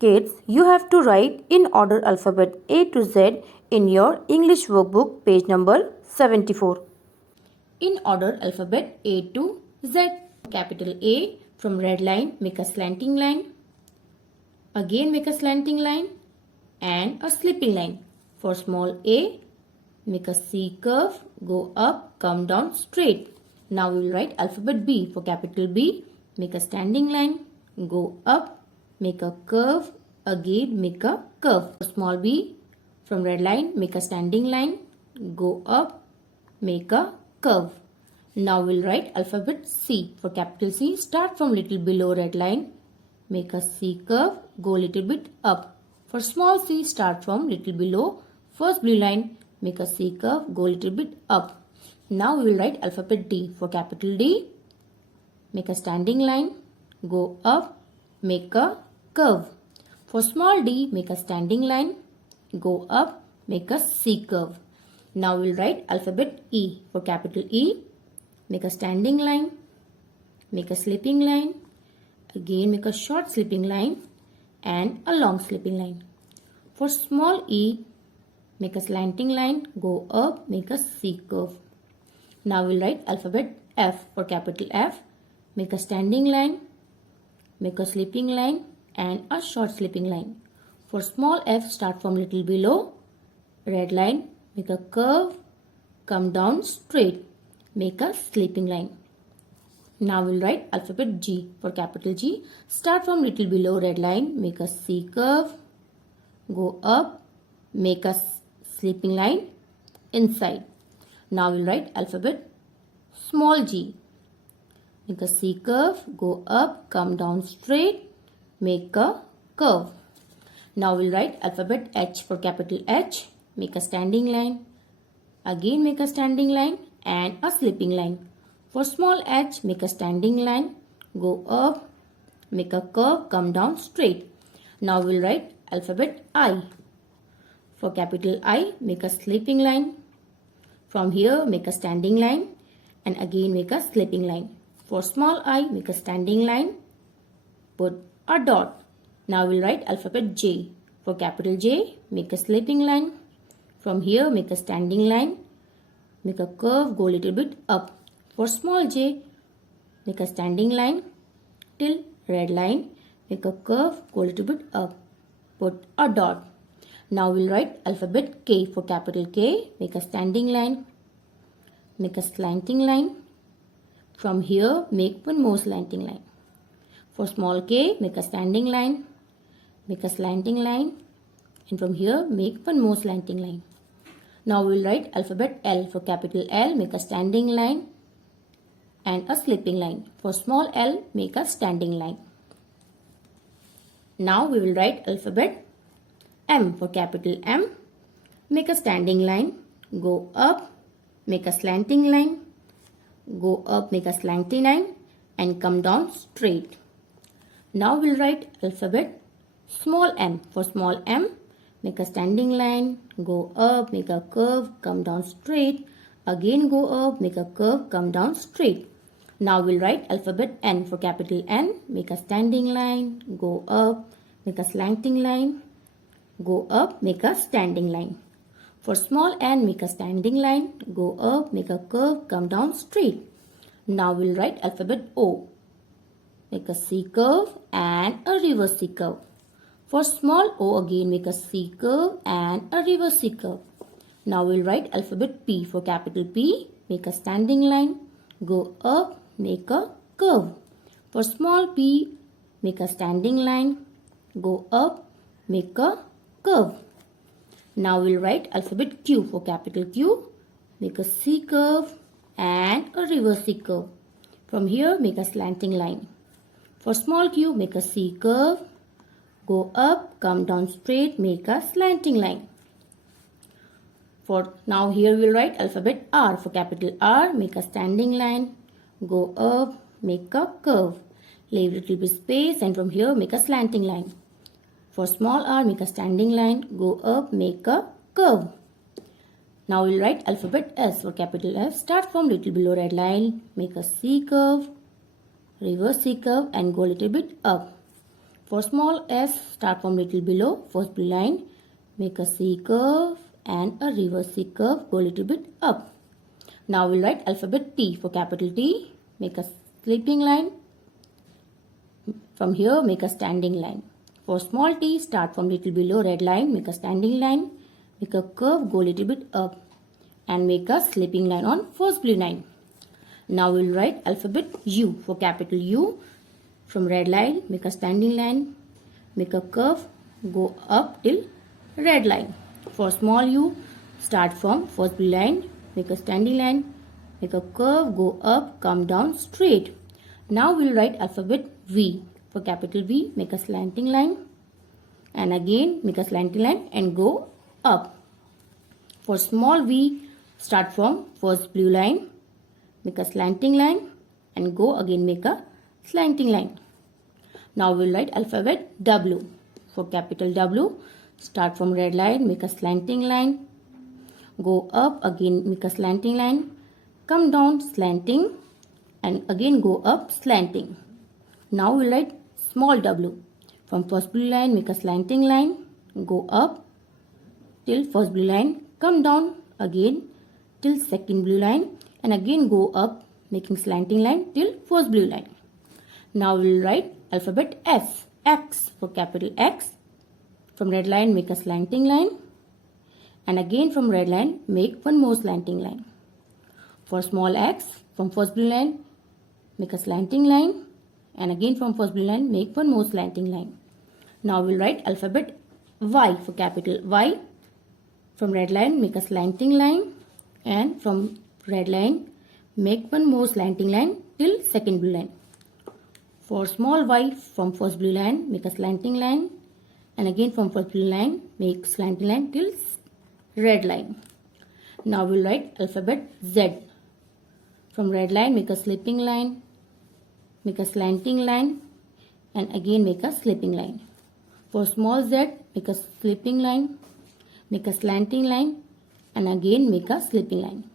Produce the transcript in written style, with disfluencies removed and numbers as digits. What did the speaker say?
Kids, you have to write in order alphabet A to Z in your English workbook, page number 74. In order alphabet A to Z. Capital A, from red line, make a slanting line. Again make a slanting line and a slipping line. For small a, make a C curve, go up, come down straight. Now we will write alphabet B. For capital B, make a standing line, go up, make a curve, again make a curve. For small b, from red line, make a standing line, go up, make a curve. Now we'll write alphabet C. For capital C, start from little below red line, make a C curve, go little bit up. For small c, start from little below first blue line, make a C curve, go little bit up. Now we will write alphabet D. For capital D, make a standing line, go up, make a curve. For small d, make a standing line, go up, make a C curve. Now we will write alphabet E. For capital E, make a standing line, make a slipping line, again make a short slipping line and a long slipping line. For small e, make a slanting line, go up, make a C curve. Now we'll write alphabet F. For capital F, make a standing line, make a slipping line and a short slipping line. For small f, start from little below red line, make a curve, come down straight, make a slipping line. Now we'll write alphabet G. For capital G, start from little below red line, make a C curve, go up, make a slipping line inside. Now we'll write alphabet small g. Make a C curve, go up, come down straight, make a curve. Now we'll write alphabet H. For capital H, make a standing line, again make a standing line and a slipping line. For small h, make a standing line, go up, make a curve, come down straight. Now we'll write alphabet I. For capital I, make a slipping line. From here, make a standing line and again make a slipping line. For small I, make a standing line, put a dot. Now we'll write alphabet J. For capital J, make a slipping line. From here, make a standing line, make a curve, go a little bit up. For small j, make a standing line till red line, make a curve, go a little bit up, put a dot. Now we'll write alphabet K. For capital K, make a standing line, make a slanting line. From here, make one more slanting line. For small k, make a standing line, make a slanting line and from here, make one more slanting line. Now we'll write alphabet L. For capital L, make a standing line and a slipping line. For small l, make a standing line. Now we will write alphabet M. For capital M, make a standing line, go up, make a slanting line, go up, make a slanting line and come down straight. Now we'll write alphabet small m. For small m, make a standing line, go up, make a curve, come down straight, again go up, make a curve, come down straight. Now we'll write alphabet N. For capital N, make a standing line, go up, make a slanting line, go up, make a standing line. For small n, make a standing line, go up, make a curve, come down straight. Now we'll write alphabet O. Make a C curve and a reverse C curve. For small o, again make a C curve and a reverse C curve. Now we'll write alphabet P. For capital P, make a standing line, go up, make a curve. For small p, make a standing line, go up, make a curve. Now we'll write alphabet Q. For capital Q, make a C curve and a reverse C curve. From here, make a slanting line. For small q, make a C curve, go up, come down straight, make a slanting line. For now here we'll write alphabet R. For capital R, make a standing line, go up, make a curve, leave little bit space and from here make a slanting line. For small r, make a standing line, go up, make a curve. Now we'll write alphabet S. For capital S, start from little below red line, make a C curve, reverse C curve and go a little bit up. For small s, start from little below, first blue line, make a C curve and a reverse C curve, go a little bit up. Now we'll write alphabet T. For capital T, make a sleeping line. From here, make a standing line. For small t, start from little below red line, make a standing line, make a curve, go a little bit up and make a sleeping line on first blue line. Now we'll write alphabet U. For capital U, from red line, make a standing line, make a curve, go up till red line. For small u, start from first blue line, make a standing line, make a curve, go up, come down straight. Now we'll write alphabet V. For capital V, make a slanting line and again make a slanting line and go up. For small v, start from first blue line, make a slanting line and go again make a slanting line. Now we'll write alphabet W. For capital W, start from red line, make a slanting line, go up, again make a slanting line, come down slanting and again go up slanting. Now we'll write small w. From first blue line, make a slanting line, go up till first blue line, come down again till second blue line and again go up making slanting line till first blue line. Now we'll write alphabet S. X. For capital X, from red line make a slanting line and again from red line make one more slanting line. For small x, from first blue line make a slanting line and again from first blue line make one more slanting line. Now we'll write alphabet Y. For capital Y, from red line make a slanting line and from red line make one more slanting line till second blue line. For small y, from first blue line make a slanting line and again from first blue line make slanting line till red line. Now we'll write alphabet Z. From red line make a slipping line, make a slanting line and again make a slipping line. For small z, make a slipping line, make a slanting line and again make a slipping line.